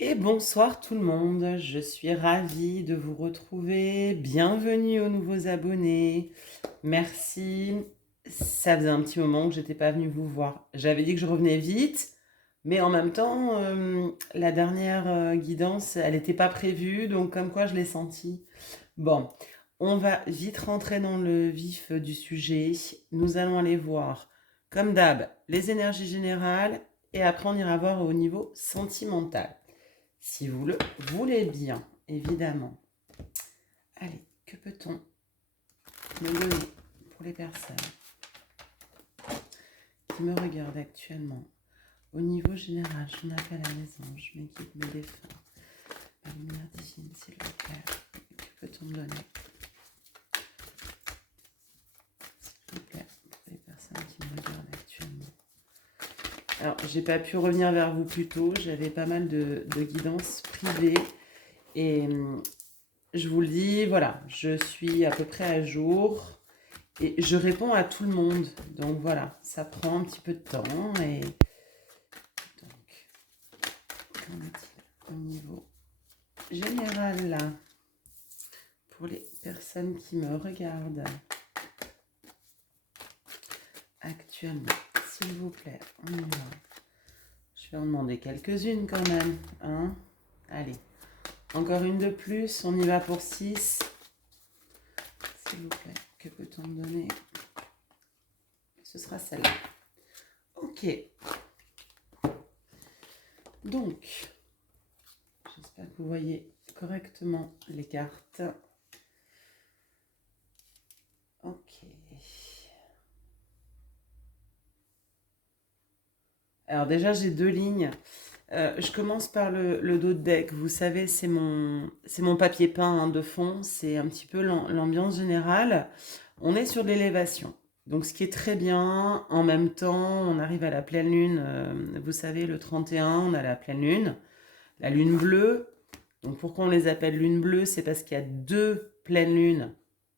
Et bonsoir tout le monde, je suis ravie de vous retrouver. Bienvenue aux nouveaux abonnés. Merci. Ça faisait un petit moment que j'étais pas venue vous voir. J'avais dit que je revenais vite, mais en même temps, la dernière guidance, elle n'était pas prévue, donc comme quoi je l'ai senti. Bon, on va vite rentrer dans le vif du sujet. Nous allons aller voir, comme d'hab, les énergies générales, et après on ira voir au niveau sentimental. Si vous le voulez bien, évidemment. Allez, que peut-on me donner pour les personnes qui me regardent actuellement au niveau général? Je m'appelle à mes anges, mes guides, mes défunts, ma lumière divine, s'il vous plaît. Que peut-on me donner, s'il vous plaît, pour les personnes qui me regardent actuellement? Alors, j'ai pas pu revenir vers vous plus tôt, j'avais pas mal de guidance privée et je vous le dis, voilà, je suis à peu près à jour. Et je réponds à tout le monde. Donc voilà, ça prend un petit peu de temps. Et donc, qu'en est-il au niveau général là, pour les personnes qui me regardent actuellement? S'il vous plaît, on y va. Je vais en demander quelques-unes quand même. Hein, allez, encore une de plus. On y va pour 6. S'il vous plaît, que peut-on me donner? Ce sera celle-là. Ok. Donc, j'espère que vous voyez correctement les cartes. Ok. Alors déjà, j'ai deux lignes. Je commence par le dos de deck. Vous savez, c'est mon papier peint hein, de fond. C'est un petit peu l'ambiance générale. On est sur de l'élévation. Donc ce qui est très bien. En même temps, on arrive à la pleine lune. Vous savez, le 31, on a la pleine lune. La lune bleue. Donc pourquoi on les appelle lune bleue? C'est parce qu'il y a deux pleines lunes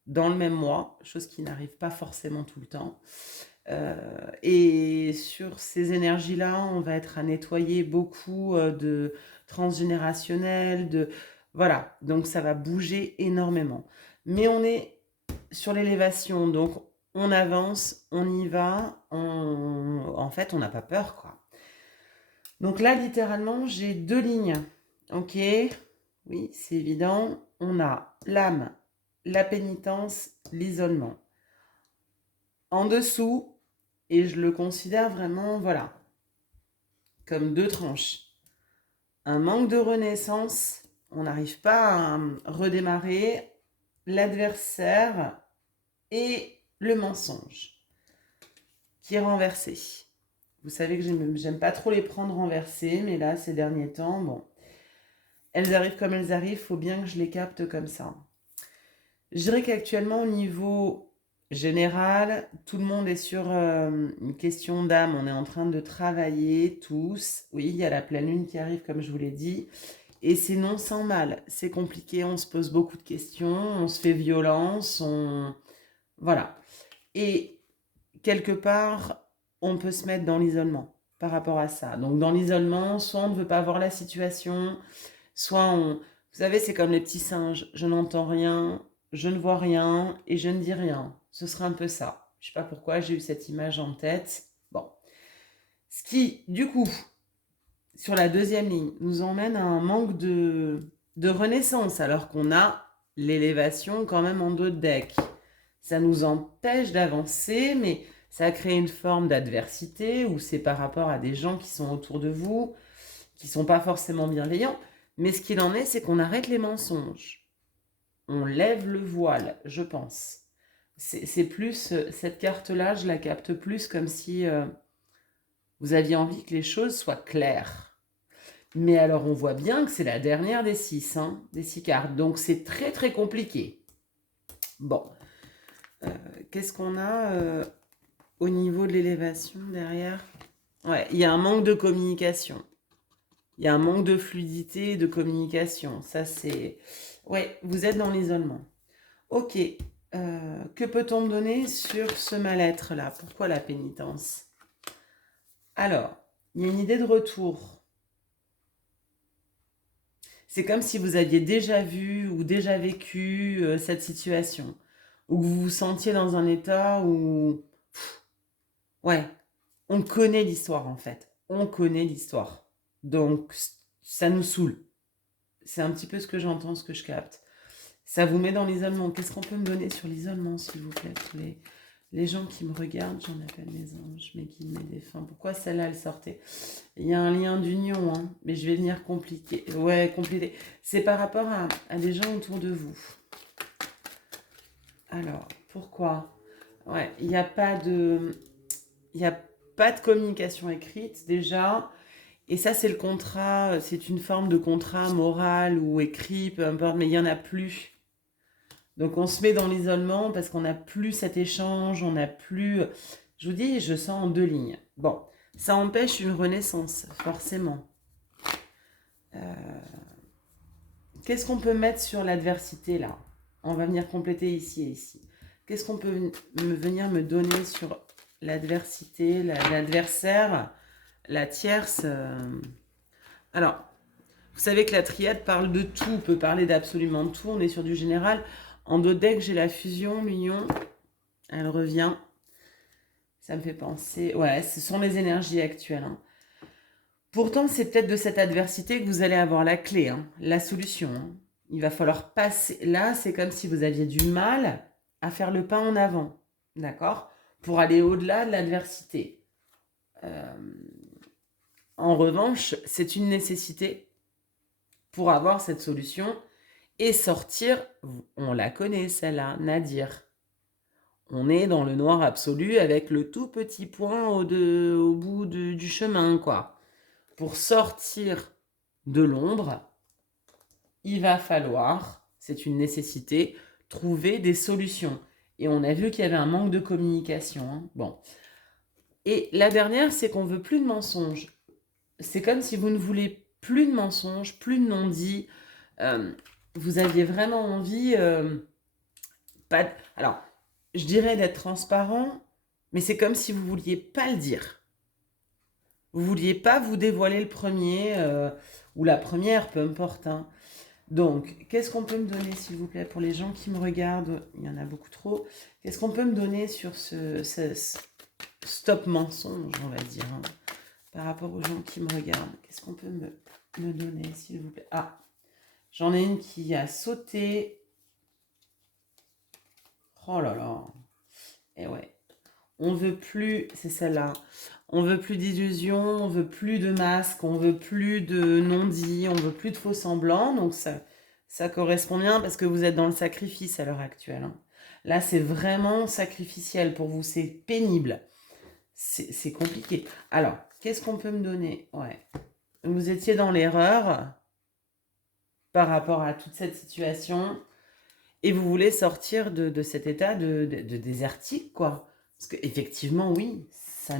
dans le même mois. Chose qui n'arrive pas forcément tout le temps. Et sur ces énergies-là, on va être à nettoyer beaucoup de transgénérationnel, voilà, donc ça va bouger énormément. Mais on est sur l'élévation, donc on avance, on y va, en fait, on n'a pas peur, quoi. Donc là, littéralement, j'ai deux lignes. Ok, oui, c'est évident. On a l'âme, la pénitence, l'isolement. En dessous, et je le considère vraiment, voilà, comme deux tranches. Un manque de renaissance, on n'arrive pas à redémarrer, l'adversaire et le mensonge qui est renversé. Vous savez que j'aime pas trop les prendre renversés, mais là, ces derniers temps, bon, elles arrivent comme elles arrivent, faut bien que je les capte comme ça. Je dirais qu'actuellement, au niveau général, tout le monde est sur une question d'âme. On est en train de travailler tous. Oui, il y a la pleine lune qui arrive, comme je vous l'ai dit. Et c'est non sans mal. C'est compliqué, on se pose beaucoup de questions, on se fait violence, Voilà. Et quelque part, on peut se mettre dans l'isolement par rapport à ça. Donc dans l'isolement, soit on ne veut pas voir la situation, soit on... Vous savez, c'est comme les petits singes. Je n'entends rien, je ne vois rien et je ne dis rien. Ce sera un peu ça. Je ne sais pas pourquoi j'ai eu cette image en tête. Bon. Ce qui, du coup, sur la deuxième ligne, nous emmène à un manque de renaissance, alors qu'on a l'élévation quand même en dos de deck. Ça nous empêche d'avancer, mais ça crée une forme d'adversité où c'est par rapport à des gens qui sont autour de vous, qui sont pas forcément bienveillants. Mais ce qu'il en est, c'est qu'on arrête les mensonges. On lève le voile, je pense. C'est plus, cette carte-là, je la capte plus comme si vous aviez envie que les choses soient claires. Mais alors, on voit bien que c'est la dernière des 6, hein, des 6 cartes. Donc, c'est très, très compliqué. Bon. Qu'est-ce qu'on a au niveau de l'élévation derrière? Ouais, il y a un manque de communication. Il y a un manque de fluidité et de communication. Ça, c'est... Ouais, vous êtes dans l'isolement. Ok. Que peut-on me donner sur ce mal-être-là? Pourquoi la pénitence? Alors, il y a une idée de retour. C'est comme si vous aviez déjà vu ou déjà vécu cette situation, ou que vous vous sentiez dans un état où, ouais, on connaît l'histoire en fait. On connaît l'histoire. Donc, ça nous saoule. C'est un petit peu ce que j'entends, ce que je capte. Ça vous met dans l'isolement. Qu'est-ce qu'on peut me donner sur l'isolement, s'il vous plaît, tous les gens qui me regardent, j'en appelle mes anges, mes guides, mes défunts. Pourquoi celle-là, elle sortait? Il y a un lien d'union, hein, mais je vais venir compliquer. Ouais, compléter. C'est par rapport à des gens autour de vous. Alors, pourquoi? Ouais, il n'y a pas de... Il n'y a pas de communication écrite, déjà. Et ça, c'est le contrat, c'est une forme de contrat moral ou écrit, peu importe, mais il n'y en a plus. Donc on se met dans l'isolement parce qu'on n'a plus cet échange, on n'a plus... Je vous dis, je sens en deux lignes. Bon, ça empêche une renaissance, forcément. Qu'est-ce qu'on peut mettre sur l'adversité, là? On va venir compléter ici et ici. Qu'est-ce qu'on peut venir me donner sur l'adversité, l'adversaire, la tierce Alors, vous savez que la triade parle de tout, peut parler d'absolument tout, on est sur du général. En dos deck, j'ai la fusion, l'union, elle revient. Ça me fait penser... Ouais, ce sont les énergies actuelles. Hein. Pourtant, c'est peut-être de cette adversité que vous allez avoir la clé, hein, la solution. Hein. Il va falloir passer... Là, c'est comme si vous aviez du mal à faire le pas en avant, d'accord? Pour aller au-delà de l'adversité. En revanche, c'est une nécessité pour avoir cette solution et sortir, on la connaît celle-là, Nadir. On est dans le noir absolu avec le tout petit point au bout du chemin, quoi. Pour sortir de l'ombre, il va falloir, c'est une nécessité, trouver des solutions. Et on a vu qu'il y avait un manque de communication. Hein. Bon. Et la dernière, c'est qu'on veut plus de mensonges. C'est comme si vous ne voulez plus de mensonges, plus de non-dits. Vous aviez vraiment envie... pas de... Alors, je dirais d'être transparent, mais c'est comme si vous vouliez pas le dire. Vous vouliez pas vous dévoiler le premier ou la première, peu importe. Hein. Donc, qu'est-ce qu'on peut me donner, s'il vous plaît, pour les gens qui me regardent? Il y en a beaucoup trop. Qu'est-ce qu'on peut me donner sur ce stop mensonge, on va dire, hein, par rapport aux gens qui me regardent? Qu'est-ce qu'on peut me donner, s'il vous plaît? Ah, j'en ai une qui a sauté. Oh là là. Et ouais. On veut plus, c'est celle-là. On veut plus d'illusions, on veut plus de masques, on veut plus de non-dits, on veut plus de faux semblants. Donc ça correspond bien parce que vous êtes dans le sacrifice à l'heure actuelle. Hein. Là, c'est vraiment sacrificiel pour vous, c'est pénible. C'est compliqué. Alors, qu'est-ce qu'on peut me donner? Ouais. Vous étiez dans l'erreur par rapport à toute cette situation et vous voulez sortir de cet état de désertique, quoi. Parce qu'effectivement, oui, ça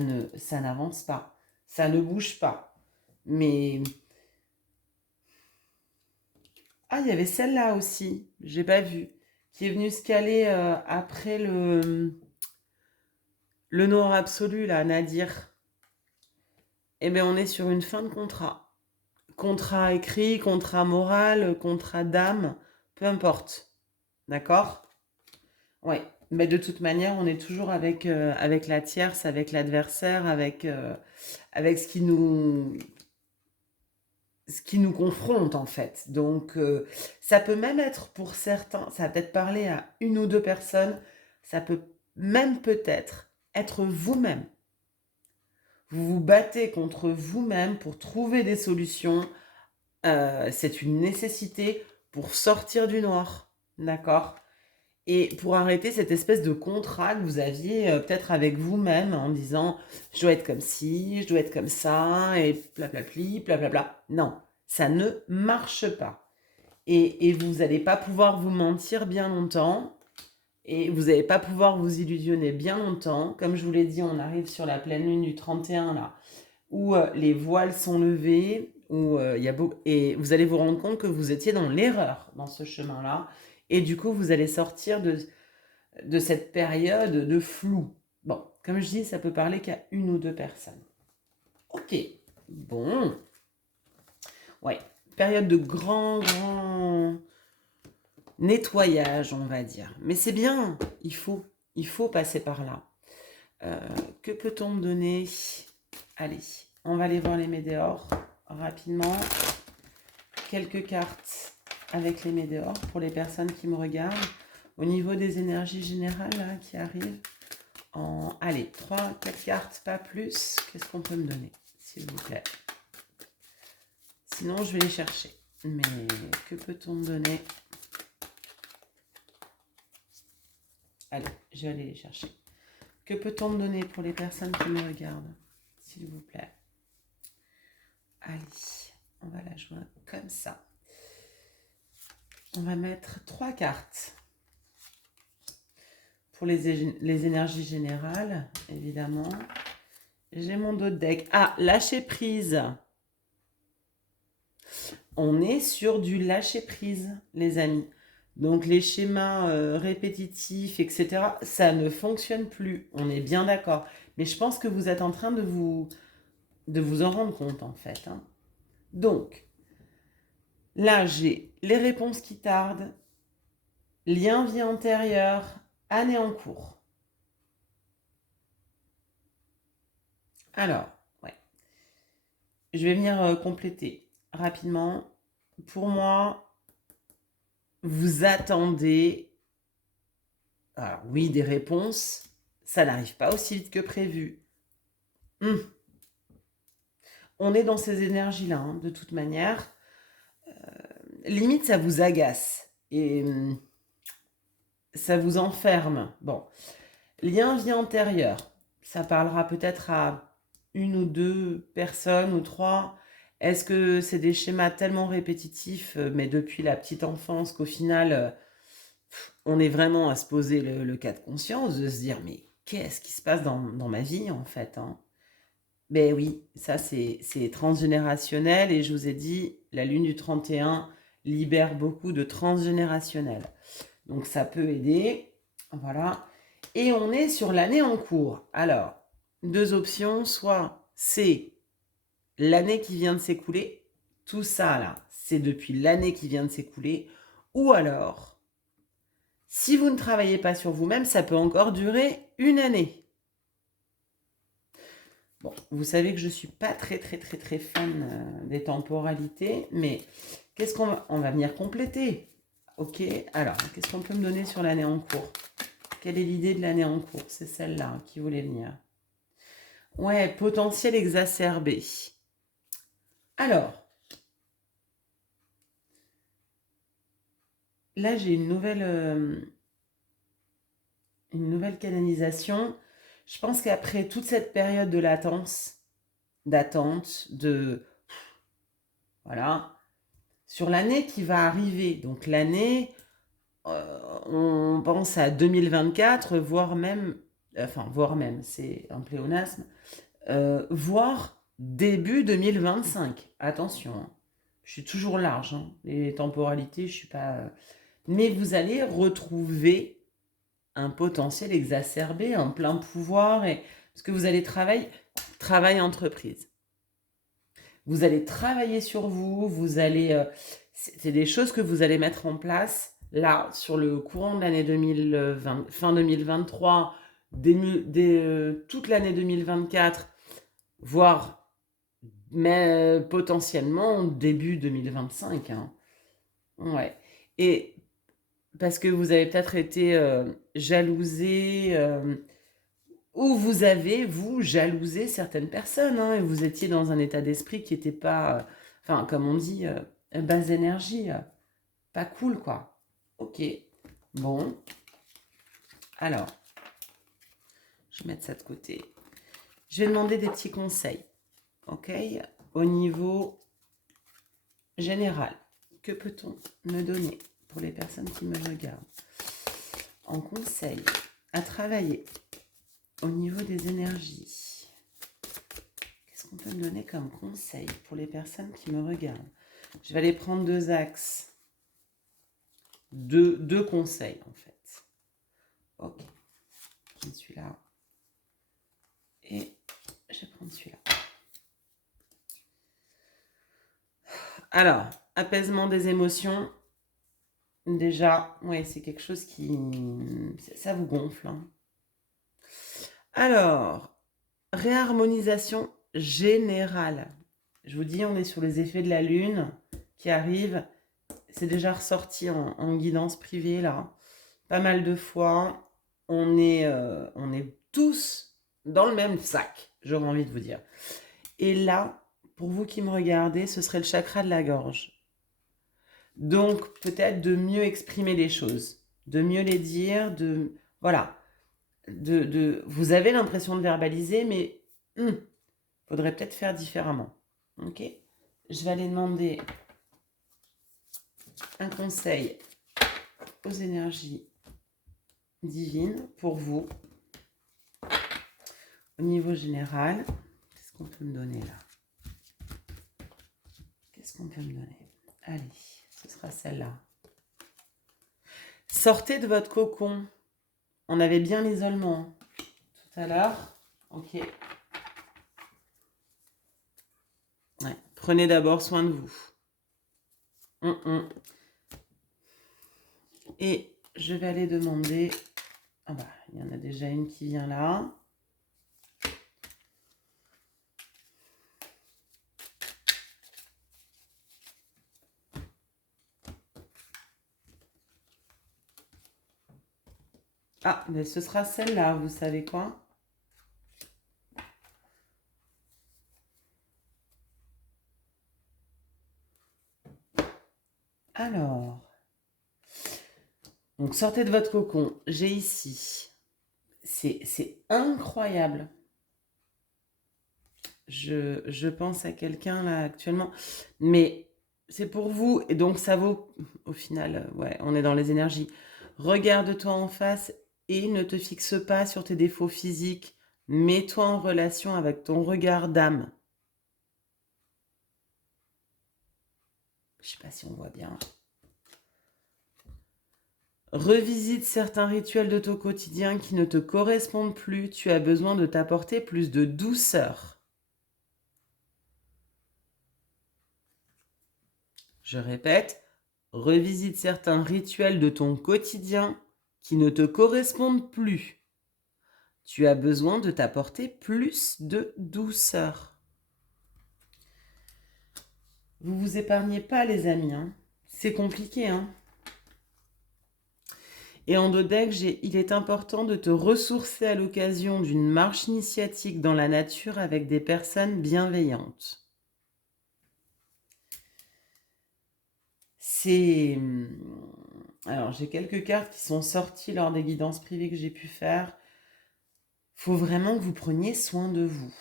n'avance pas. Ça ne bouge pas. Mais... Ah, il y avait celle-là aussi, j'ai pas vu, qui est venue se caler après le noir absolu, là, Nadir. Eh bien, on est sur une fin de contrat. Contrat écrit, contrat moral, contrat d'âme, peu importe. D'accord? Ouais. Mais de toute manière, on est toujours avec la tierce, avec l'adversaire, avec ce qui nous confronte en fait. Donc ça peut même être pour certains, ça va peut-être parler à une ou deux personnes, ça peut même peut-être être vous-même. Vous vous battez contre vous-même pour trouver des solutions. C'est une nécessité pour sortir du noir. D'accord? Et pour arrêter cette espèce de contrat que vous aviez peut-être avec vous-même en disant je dois être comme ci, je dois être comme ça, et blablabli, blablabla. Non, ça ne marche pas. Et vous n'allez pas pouvoir vous mentir bien longtemps, et vous n'allez pas pouvoir vous illusionner bien longtemps. Comme je vous l'ai dit, on arrive sur la pleine lune du 31 là, où les voiles sont levés, où et vous allez vous rendre compte que vous étiez dans l'erreur dans ce chemin-là. Et du coup, vous allez sortir de cette période de flou. Bon, comme je dis, ça peut parler qu'à une ou deux personnes. Ok, bon. Ouais, période de grand nettoyage, on va dire. Mais c'est bien, il faut passer par là. Que peut-on me donner? Allez, on va aller voir les météores rapidement. Quelques cartes avec les météores pour les personnes qui me regardent. Au niveau des énergies générales là, qui arrivent. Allez, 3, 4 cartes, pas plus. Qu'est-ce qu'on peut me donner, s'il vous plaît? Sinon, je vais les chercher. Mais que peut-on me donner? Allez, je vais aller les chercher. Que peut-on me donner pour les personnes qui me regardent, s'il vous plaît? Allez, on va la jouer comme ça. On va mettre 3 cartes. Pour les énergies générales, évidemment. J'ai mon dos de deck. Ah, lâcher prise. On est sur du lâcher prise, les amis. Donc les schémas répétitifs, etc., ça ne fonctionne plus. On est bien d'accord. Mais je pense que vous êtes en train de vous en rendre compte, en fait. Hein. Donc, là, j'ai les réponses qui tardent, lien vie antérieure, année en cours. Alors, ouais. Je vais venir compléter rapidement. Pour moi, vous attendez, alors oui, des réponses. Ça n'arrive pas aussi vite que prévu. On est dans ces énergies-là, hein, de toute manière. Limite, ça vous agace. Et ça vous enferme. Bon. Lien vie antérieure. Ça parlera peut-être à 1 ou 2 personnes ou 3. Est-ce que c'est des schémas tellement répétitifs, mais depuis la petite enfance, qu'au final, on est vraiment à se poser le cas de conscience, de se dire, mais qu'est-ce qui se passe dans ma vie, en fait, hein? Ben oui, ça c'est transgénérationnel, et je vous ai dit, la lune du 31 libère beaucoup de transgénérationnel. Donc ça peut aider, voilà. Et on est sur l'année en cours. Alors, 2 options, soit c'est l'année qui vient de s'écouler, tout ça là, c'est depuis l'année qui vient de s'écouler, ou alors, si vous ne travaillez pas sur vous-même, ça peut encore durer 1 année. Bon, vous savez que je ne suis pas très fan des temporalités, mais qu'est-ce on va venir compléter? Ok, alors, qu'est-ce qu'on peut me donner sur l'année en cours? Quelle est l'idée de l'année en cours? C'est celle-là qui voulait venir. Ouais, potentiel exacerbé. Alors, là, j'ai une nouvelle canalisation. Je pense qu'après toute cette période de latence, d'attente, voilà, sur l'année qui va arriver, donc l'année, on pense à 2024, voire même, c'est un pléonasme, voire début 2025. Attention, hein. Je suis toujours large, hein. Les temporalités, je suis pas... Mais vous allez retrouver un potentiel exacerbé, un plein pouvoir, parce que vous allez travail entreprise. Vous allez travailler sur vous, c'est des choses que vous allez mettre en place là sur le courant de l'année 2020, fin 2023, toute l'année 2024, voire mais potentiellement début 2025. Hein. Ouais. Et parce que vous avez peut-être été jalousé, ou vous avez, vous, jalousé certaines personnes, hein, et vous étiez dans un état d'esprit qui n'était pas, enfin, comme on dit, basse énergie, pas cool, quoi. Ok, bon. Alors, je vais mettre ça de côté. Je vais demander des petits conseils, ok? Au niveau général, que peut-on me donner pour les personnes qui me regardent en conseil à travailler au niveau des énergies? Qu'est-ce qu'on peut me donner comme conseil pour les personnes qui me regardent? Je vais aller prendre 2 axes. Deux conseils, en fait. Ok. Je suis là. Et je vais prendre celui-là. Alors, apaisement des émotions. Déjà, ouais, c'est quelque chose qui... Ça vous gonfle, hein. Alors, réharmonisation générale. Je vous dis, on est sur les effets de la Lune qui arrivent. C'est déjà ressorti en guidance privée, là. Pas mal de fois. On est tous dans le même sac, j'aurais envie de vous dire. Et là, pour vous qui me regardez, ce serait le chakra de la gorge. Donc, peut-être de mieux exprimer les choses, de mieux les dire, voilà. Vous avez l'impression de verbaliser, mais faudrait peut-être faire différemment. Ok? Je vais aller demander un conseil aux énergies divines pour vous. Au niveau général, qu'est-ce qu'on peut me donner là? Qu'est-ce qu'on peut me donner? Allez, ce sera celle-là. Sortez de votre cocon. On avait bien l'isolement tout à l'heure. Ok. Ouais. Prenez d'abord soin de vous. Et je vais aller demander... Ah bah, il y en a déjà une qui vient là. Ah, mais ce sera celle-là, vous savez quoi? Alors, donc sortez de votre cocon. J'ai ici, c'est incroyable. Je pense à quelqu'un là actuellement, mais c'est pour vous et donc ça vaut au final. Ouais, on est dans les énergies. Regarde-toi en face et ne te fixe pas sur tes défauts physiques. Mets-toi en relation avec ton regard d'âme. Je sais pas si on voit bien. Revisite certains rituels de ton quotidien qui ne te correspondent plus. Tu as besoin de t'apporter plus de douceur. Je répète, revisite certains rituels de ton quotidien qui ne te correspondent plus. Tu as besoin de t'apporter plus de douceur. Vous vous épargnez pas, les amis, hein. C'est compliqué, hein. Et en dos deck, il est important de te ressourcer à l'occasion d'une marche initiatique dans la nature avec des personnes bienveillantes. Alors, j'ai quelques cartes qui sont sorties lors des guidances privées que j'ai pu faire. Il faut vraiment que vous preniez soin de vous.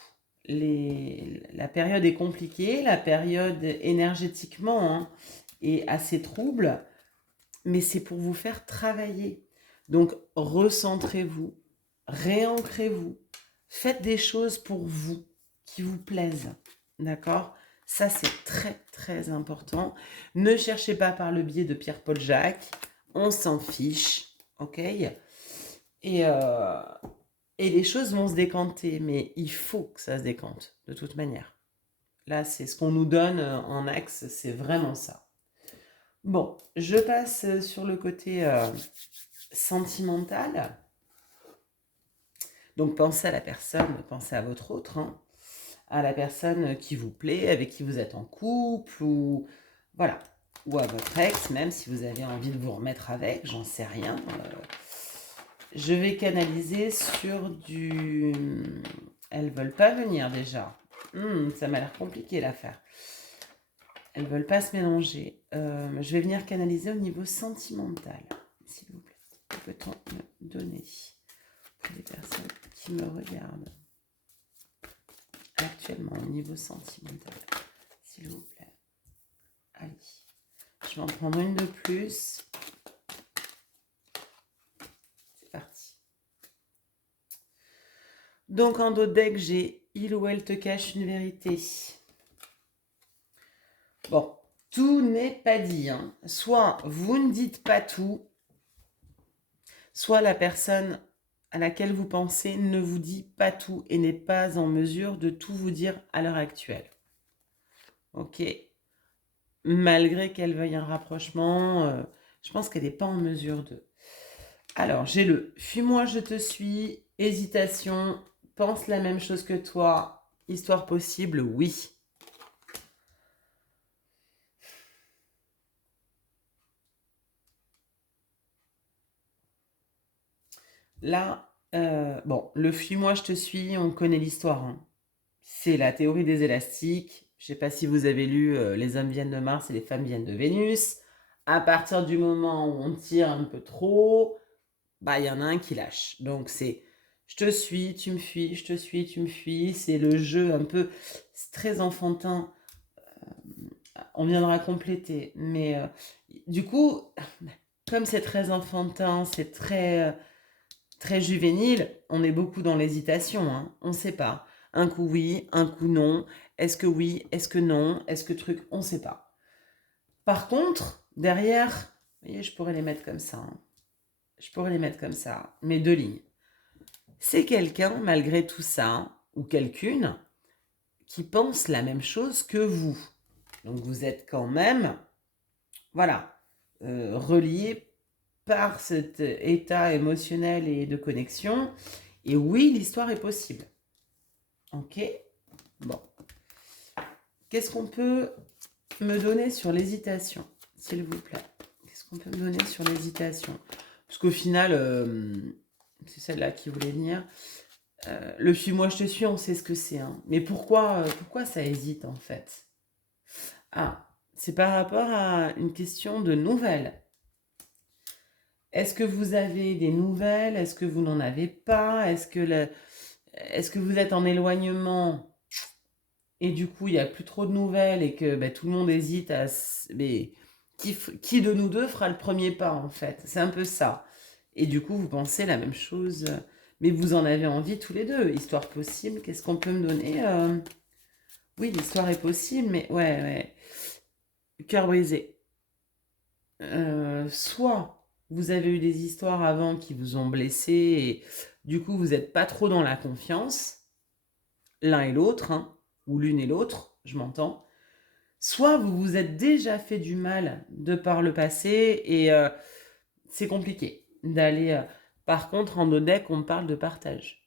La période est compliquée, la période énergétiquement est assez trouble, mais c'est pour vous faire travailler. Donc, recentrez-vous, réancrez-vous, faites des choses pour vous, qui vous plaisent, d'accord? Ça, c'est très, très important. Ne cherchez pas par le biais de Pierre-Paul Jacques, on s'en fiche, ok? Et les choses vont se décanter, mais il faut que ça se décante, de toute manière. Là, c'est ce qu'on nous donne en axe, c'est vraiment ça. Bon, je passe sur le côté sentimental. Donc, pensez à la personne, pensez à votre autre, hein, à la personne qui vous plaît, avec qui vous êtes en couple, ou voilà, ou à votre ex, même si vous avez envie de vous remettre avec, j'en sais rien. Je vais canaliser sur du... Elles veulent pas venir déjà. Ça m'a l'air compliqué l'affaire. Elles veulent pas se mélanger. Je vais venir canaliser au niveau sentimental, s'il vous plaît. Que peut-on me donner pour les personnes qui me regardent actuellement au niveau sentimental, s'il vous plaît? Allez, je vais en prendre une de plus. C'est parti. Donc en dos de deck, j'ai il ou elle te cache une vérité. Bon, tout n'est pas dit, hein. Soit vous ne dites pas tout, soit la personne à laquelle vous pensez ne vous dit pas tout et n'est pas en mesure de tout vous dire à l'heure actuelle. Ok. malgré qu'elle veuille un rapprochement, je pense qu'elle n'est pas en mesure de. Alors, j'ai le fuis-moi, je te suis, hésitation, pense la même chose que toi, histoire possible, oui. Là, bon, le fuis-moi, je te suis, on connaît l'histoire, hein. C'est la théorie des élastiques. Je ne sais pas si vous avez lu Les hommes viennent de Mars et les femmes viennent de Vénus. À partir du moment où on tire un peu trop, bah il y en a un qui lâche. Donc c'est je te suis, tu me fuis, je te suis, tu me fuis. C'est le jeu un peu, c'est très enfantin. On viendra compléter. Mais du coup, comme c'est très enfantin, c'est très juvénile, on est beaucoup dans l'hésitation, hein. On ne sait pas. Un coup oui, un coup non. Est-ce que oui, est-ce que non, est-ce que truc, on ne sait pas. Par contre, derrière, vous voyez, je pourrais les mettre comme ça, hein. Je pourrais les mettre comme ça, mes deux lignes. C'est quelqu'un, malgré tout ça, ou quelqu'une, qui pense la même chose que vous. Donc vous êtes quand même, voilà, relié par cet état émotionnel et de connexion. Et oui, l'histoire est possible. Ok. Bon. Qu'est-ce qu'on peut me donner sur l'hésitation, s'il vous plaît? Qu'est-ce qu'on peut me donner sur l'hésitation? Parce qu'au final, c'est celle-là qui voulait venir. Le suis-moi, je te suis, on sait ce que c'est, hein. Mais pourquoi ça hésite, en fait? Ah, c'est par rapport à une question de nouvelles. Est-ce que vous avez des nouvelles? Est-ce que vous n'en avez pas? Est-ce que vous êtes en éloignement et du coup, il n'y a plus trop de nouvelles et que tout le monde hésite à... Mais qui de nous deux fera le premier pas, en fait? C'est un peu ça. Et du coup, vous pensez la même chose, mais vous en avez envie tous les deux. Histoire possible, qu'est-ce qu'on peut me donner? Oui, l'histoire est possible, mais ouais. Cœur brisé. Soit vous avez eu des histoires avant qui vous ont blessé et du coup, vous n'êtes pas trop dans la confiance, l'un et l'autre, hein, ou l'une et l'autre, je m'entends. Soit vous vous êtes déjà fait du mal de par le passé et c'est compliqué d'aller. Par contre, en nos decks, on parle de partage.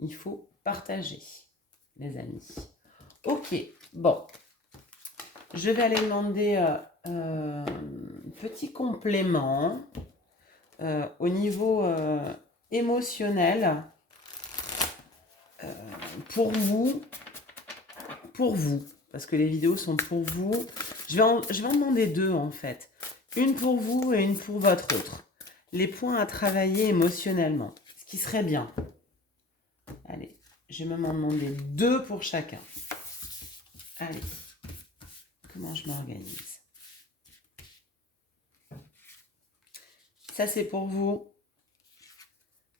Il faut partager, les amis. Ok, bon. Je vais aller demander un petit complément au niveau émotionnel pour vous, parce que les vidéos sont pour vous. Je vais en demander deux en fait. Une pour vous et une pour votre autre. Les points à travailler émotionnellement, ce qui serait bien. Allez, je vais même en demander deux pour chacun. Allez, comment je m'organise? Ça c'est pour vous,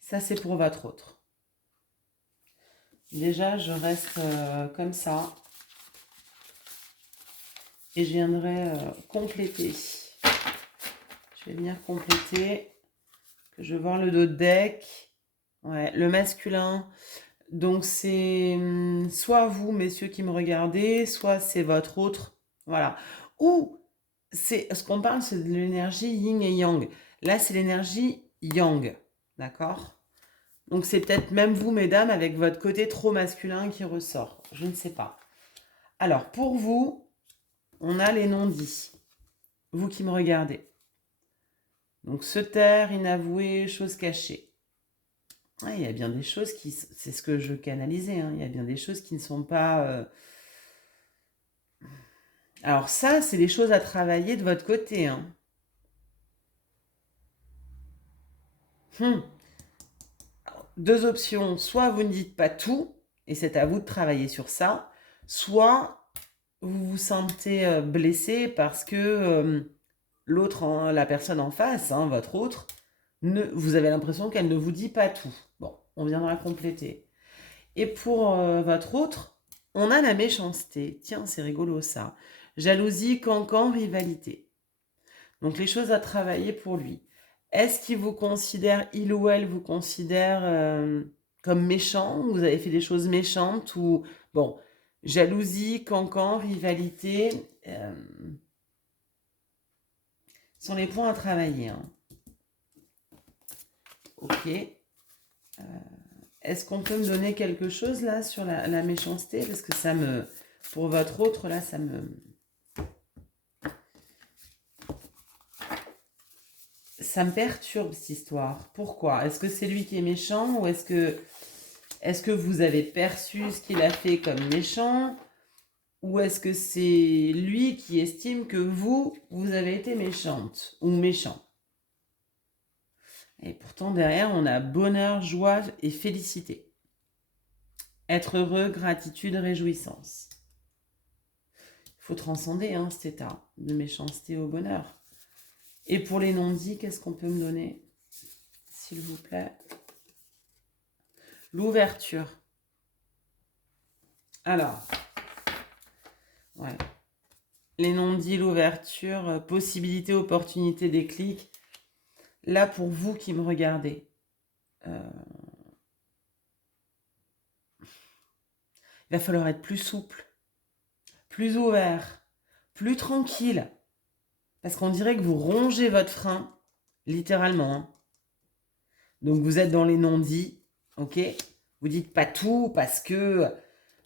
ça c'est pour votre autre. Déjà, je reste comme ça. Et je viendrai compléter. Je vais venir compléter. Que je vais voir le dos de deck. Ouais, le masculin. Donc c'est soit vous, messieurs, qui me regardez, soit c'est votre autre. Voilà. Ou c'est ce qu'on parle, c'est de l'énergie yin et yang. Là, c'est l'énergie yang. D'accord? Donc c'est peut-être même vous, mesdames, avec votre côté trop masculin qui ressort. Je ne sais pas. Alors, pour vous, on a les non-dits. Vous qui me regardez. Donc, se taire, inavouer, choses cachées. Ouais, il y a bien des choses qui... C'est ce que je canalisais, hein. Il y a bien des choses qui ne sont pas... Alors ça, c'est des choses à travailler de votre côté, hein. Deux options. Soit vous ne dites pas tout, et c'est à vous de travailler sur ça. Soit vous vous sentez blessé parce que l'autre, la personne en face, hein, votre autre, vous avez l'impression qu'elle ne vous dit pas tout. Bon, on viendra compléter. Et pour votre autre, on a la méchanceté. Tiens, c'est rigolo ça. Jalousie, cancan, rivalité. Donc les choses à travailler pour lui. Est-ce qu'il vous considère, il ou elle vous considère comme méchant? Vous avez fait des choses méchantes ou bon, jalousie, cancan, rivalité. Ce sont les points à travailler. Hein. Ok. Est-ce qu'on peut me donner quelque chose là sur la méchanceté? Parce que ça me... Pour votre autre, là, ça me... Ça me perturbe cette histoire. Pourquoi? Est-ce que c'est lui qui est méchant ou est-ce que vous avez perçu ce qu'il a fait comme méchant? Ou est-ce que c'est lui qui estime que vous avez été méchante ou méchant? Et pourtant, derrière, on a bonheur, joie et félicité. Être heureux, gratitude, réjouissance. Il faut transcender cet état de méchanceté au bonheur. Et pour les non-dits, qu'est-ce qu'on peut me donner? S'il vous plaît. L'ouverture. Alors, ouais. Les non-dits, l'ouverture, possibilité, opportunité, déclic. Là, pour vous qui me regardez, il va falloir être plus souple, plus ouvert, plus tranquille. Parce qu'on dirait que vous rongez votre frein, littéralement. Hein. Donc, vous êtes dans les non-dits, ok? Vous dites pas tout parce que...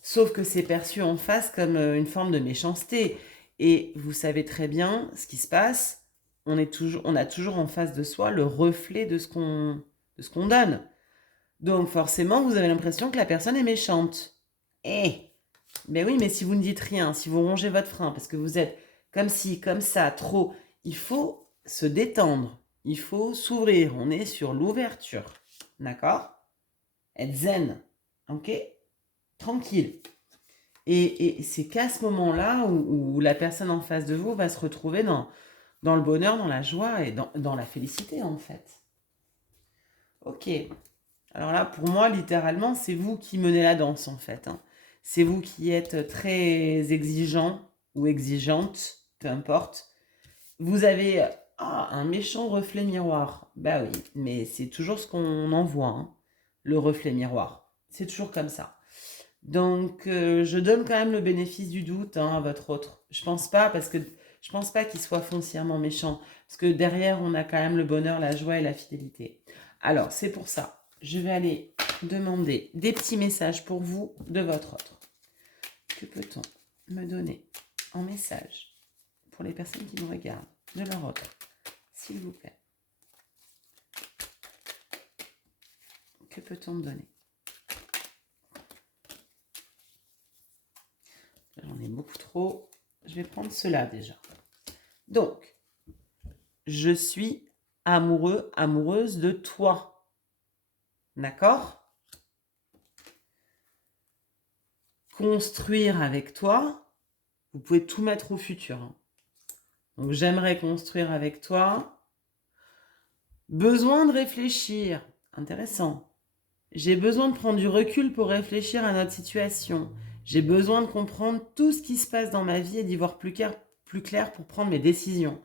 Sauf que c'est perçu en face comme une forme de méchanceté. Et vous savez très bien ce qui se passe. On a toujours en face de soi le reflet de ce qu'on donne. Donc forcément, vous avez l'impression que la personne est méchante. Ben oui, mais si vous ne dites rien, si vous rongez votre frein, parce que vous êtes comme ci, comme ça, trop, il faut se détendre. Il faut s'ouvrir. On est sur l'ouverture. D'accord? Être zen. Ok? Tranquille. Et c'est qu'à ce moment-là où la personne en face de vous va se retrouver dans le bonheur, dans la joie et dans la félicité, en fait. Ok. Alors là, pour moi, littéralement, c'est vous qui menez la danse, en fait. Hein. C'est vous qui êtes très exigeant ou exigeante, peu importe. Vous avez un méchant reflet miroir. Bah oui, mais c'est toujours ce qu'on en voit, hein, le reflet miroir. C'est toujours comme ça. Donc, je donne quand même le bénéfice du doute à votre autre. Je pense pas qu'il soit foncièrement méchant. Parce que derrière, on a quand même le bonheur, la joie et la fidélité. Alors, c'est pour ça. Je vais aller demander des petits messages pour vous de votre autre. Que peut-on me donner en message pour les personnes qui me regardent de leur autre, s'il vous plaît? Que peut-on me donner? J'en ai beaucoup trop. Je vais prendre cela déjà. Donc, je suis amoureux, amoureuse de toi. D'accord? Construire avec toi, vous pouvez tout mettre au futur. Hein. Donc, j'aimerais construire avec toi. Besoin de réfléchir. Intéressant. J'ai besoin de prendre du recul pour réfléchir à notre situation. J'ai besoin de comprendre tout ce qui se passe dans ma vie et d'y voir plus clair pour prendre mes décisions.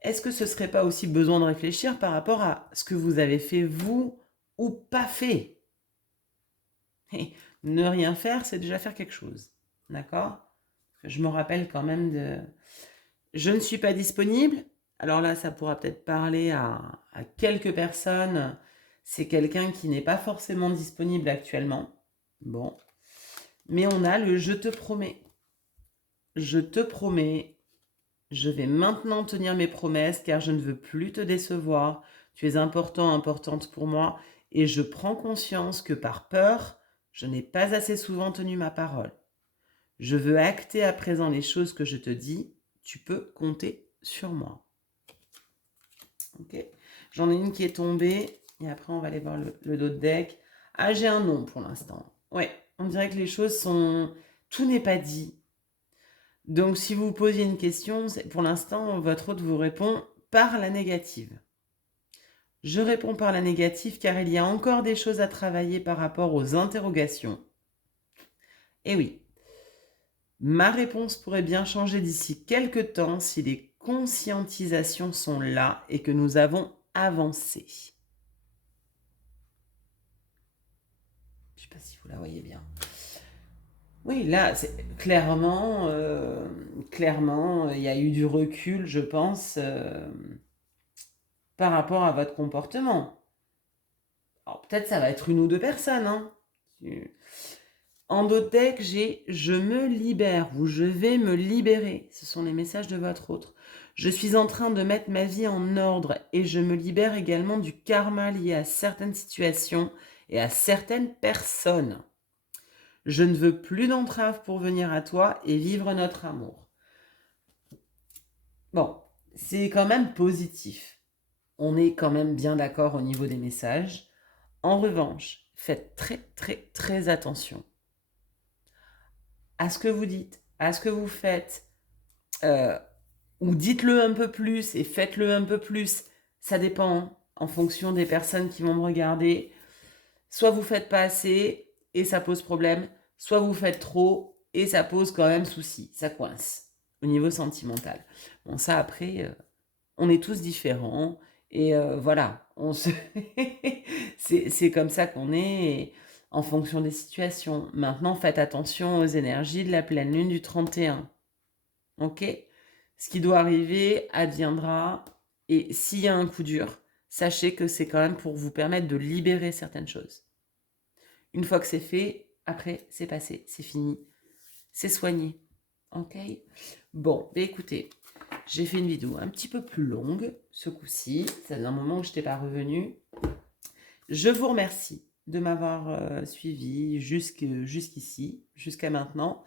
Est-ce que ce ne serait pas aussi besoin de réfléchir par rapport à ce que vous avez fait vous ou pas fait? Et ne rien faire, c'est déjà faire quelque chose. D'accord? Je me rappelle quand même de... Je ne suis pas disponible. Alors là, ça pourra peut-être parler à quelques personnes. C'est quelqu'un qui n'est pas forcément disponible actuellement. Bon. Mais on a le je te promets. Je te promets. Je vais maintenant tenir mes promesses car je ne veux plus te décevoir. Tu es important, importante pour moi et je prends conscience que par peur, je n'ai pas assez souvent tenu ma parole. Je veux acter à présent les choses que je te dis. Tu peux compter sur moi. Ok. J'en ai une qui est tombée et après on va aller voir le dos de deck. Ah, j'ai un non pour l'instant. Ouais, on dirait que les choses sont... Tout n'est pas dit. Donc, si vous posiez une question, pour l'instant, votre hôte vous répond par la négative. Je réponds par la négative car il y a encore des choses à travailler par rapport aux interrogations. Et oui, ma réponse pourrait bien changer d'ici quelques temps si les conscientisations sont là et que nous avons avancé. Je ne sais pas si vous la voyez bien. Oui, là, clairement, il y a eu du recul, je pense, par rapport à votre comportement. Alors, peut-être ça va être une ou deux personnes, hein. En d'autres decks, j'ai je me libère ou je vais me libérer. Ce sont les messages de votre autre. Je suis en train de mettre ma vie en ordre et je me libère également du karma lié à certaines situations et à certaines personnes. Je ne veux plus d'entraves pour venir à toi et vivre notre amour. Bon, c'est quand même positif. On est quand même bien d'accord au niveau des messages. En revanche, faites très très très attention à ce que vous dites, à ce que vous faites, euh, ou dites-le un peu plus et faites-le un peu plus. Ça dépend en fonction des personnes qui vont me regarder. Soit vous faites pas assez et ça pose problème, soit vous faites trop et ça pose quand même souci, ça coince au niveau sentimental. Bon, ça après, on est tous différents et voilà, c'est comme ça qu'on est et en fonction des situations. Maintenant, faites attention aux énergies de la pleine lune du 31. Ok? Ce qui doit arriver adviendra. Et s'il y a un coup dur, sachez que c'est quand même pour vous permettre de libérer certaines choses. Une fois que c'est fait, après, c'est passé, c'est fini, c'est soigné. Ok? Bon, bah écoutez, j'ai fait une vidéo un petit peu plus longue ce coup-ci. Ça faisait un moment que je n'étais pas revenue. Je vous remercie de m'avoir suivi jusqu'ici, jusqu'à maintenant.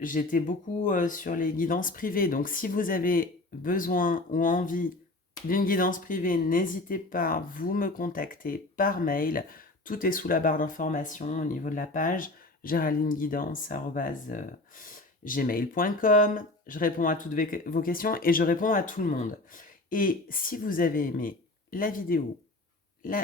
J'étais beaucoup sur les guidances privées. Donc, si vous avez besoin ou envie d'une guidance privée, n'hésitez pas, vous me contacter par mail. Tout est sous la barre d'information au niveau de la page géraldineguidance@gmail.com. Je réponds à toutes vos questions et je réponds à tout le monde. Et si vous avez aimé la vidéo,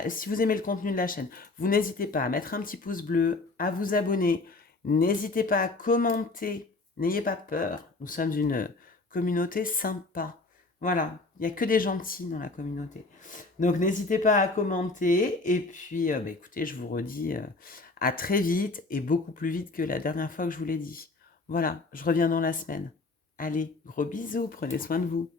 si vous aimez le contenu de la chaîne, vous n'hésitez pas à mettre un petit pouce bleu, à vous abonner. N'hésitez pas à commenter. N'ayez pas peur. Nous sommes une communauté sympa. Voilà, il n'y a que des gentils dans la communauté. Donc n'hésitez pas à commenter. Et puis, bah, écoutez, je vous redis à très vite et beaucoup plus vite que la dernière fois que je vous l'ai dit. Voilà, je reviens dans la semaine. Allez, gros bisous, prenez soin de vous.